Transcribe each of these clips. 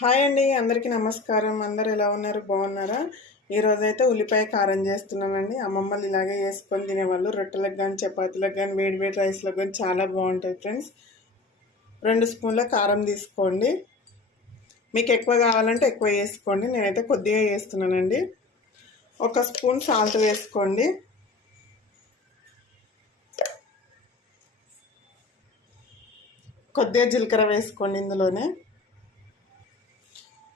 Hi అండి, అందరికీ నమస్కారం. అందరు ఎలా ఉన్నారు? బాగున్నారా? ఈరోజైతే ఉల్లిపాయ కారం చేస్తున్నానండి. అమ్మమ్మలు ఇలాగే వేసుకొని తినేవాళ్ళు. రొట్టెలకు కానీ చపాతీలకు కానీ వేడి వేడి రైస్లకు కానీ చాలా బాగుంటుంది ఫ్రెండ్స్. 2 స్పూన్ల కారం తీసుకోండి. మీకు ఎక్కువ కావాలంటే ఎక్కువ వేసుకోండి. నేనైతే కొద్దిగా వేస్తున్నానండి. 1 స్పూన్ సాల్ట్ వేసుకోండి. కొద్దిగా జీలకర్ర వేసుకోండి. ఇందులోనే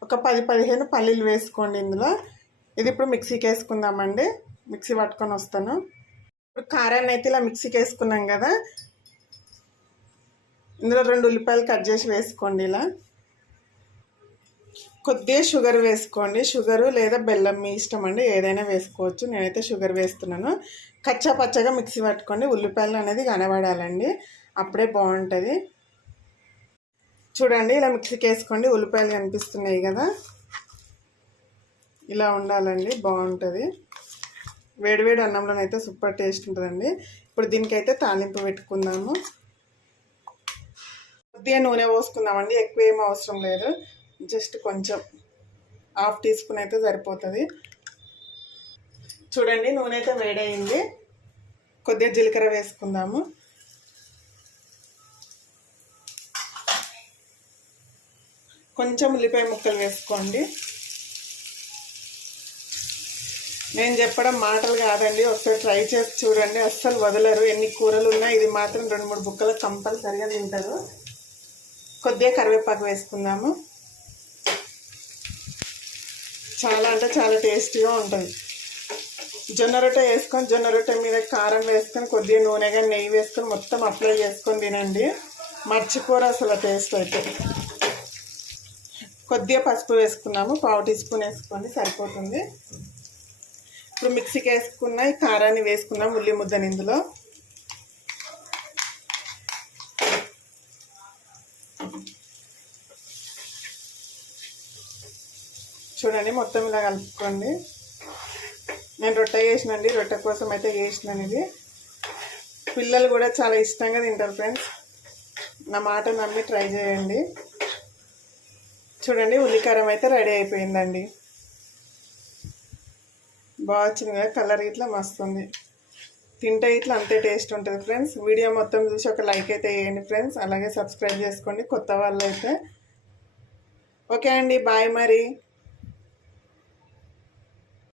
ఒక 10-15 పల్లీలు వేసుకోండి ఇందులో. ఇది ఇప్పుడు మిక్సీకి వేసుకుందామండి. మిక్సీ పట్టుకొని వస్తాను. ఇప్పుడు కారాన్ని అయితే ఇలా మిక్సీకి వేసుకున్నాం కదా, ఇందులో 2 ఉల్లిపాయలు కట్ చేసి వేసుకోండి. ఇలా కొద్దిగా షుగర్ వేసుకోండి. షుగరు లేదా బెల్లం మీ ఇష్టం అండి, ఏదైనా వేసుకోవచ్చు. నేనైతే షుగర్ వేస్తున్నాను. కచ్చా పచ్చగా మిక్సీ పట్టుకోండి. ఉల్లిపాయలు అనేది కనబడాలండి, అప్పుడే బాగుంటుంది. చూడండి, ఇలా మిక్సీకి వేసుకోండి. ఉల్లిపాయలు కనిపిస్తున్నాయి కదా, ఇలా ఉండాలండి, బాగుంటుంది. వేడివేడి అన్నంలోనైతే సూపర్ టేస్ట్ ఉంటుందండి. ఇప్పుడు దీనికైతే తాలింపు పెట్టుకుందాము. కొద్దిగా నూనె పోసుకుందామండి, ఎక్కువ ఏం అవసరం లేదు. జస్ట్ కొంచెం 1/2 టీ స్పూన్ అయితే సరిపోతుంది. చూడండి, నూనె అయితే వేడయింది. కొద్దిగా జీలకర్ర వేసుకుందాము. కొంచెం ఉల్లిపాయ ముక్కలు వేసుకోండి. నేను చెప్పడం మాటలు కాదండి, ఒకసారి ట్రై చేసి చూడండి, అస్సలు వదలరు. ఎన్ని కూరలు ఉన్నా ఇది మాత్రం 2-3 బుక్కలు కంపల్సరిగా తింటారు. కొద్దిగా కరివేపాకు వేసుకుందాము. చాలా అంటే చాలా టేస్టీగా ఉంటుంది. జొన్న రొట్టె వేసుకొని, జొన్న రొట్టె మీద కారం వేసుకొని, కొద్దిగా నూనెగా నెయ్యి వేసుకొని మొత్తం అప్లై చేసుకొని తినండి. మర్చిపోరు అసలు టేస్ట్ అయితే. కొద్దిగా పసుపు వేసుకున్నాము. 1/2 టీ స్పూన్ వేసుకోండి, సరిపోతుంది. ఇప్పుడు మిక్సీకి వేసుకున్న ఈ కారాన్ని వేసుకున్నాం, ఉల్లి ముద్దని ఇందులో. చూడండి, మొత్తం ఇలా కలుపుకోండి. నేను రొట్టె చేసినండి, రొట్టె కోసం అయితే చేసినాను ఇది. పిల్లలు కూడా చాలా ఇష్టంగా తింటారు ఫ్రెండ్స్. నా మాట నమ్మి ట్రై చేయండి. చూడండి, ఉల్లికారం అయితే రెడీ అయిపోయిందండి. బాగా వచ్చింది కదా, కలర్ ఇట్లా మస్తుంది. తింటే ఇట్లా అంతే టేస్ట్ ఉంటుంది ఫ్రెండ్స్. వీడియో మొత్తం చూసి ఒక లైక్ అయితే వేయండి ఫ్రెండ్స్. అలాగే సబ్స్క్రైబ్ చేసుకోండి కొత్త వాళ్ళు అయితే. ఓకే అండి, బాయ్ మరి.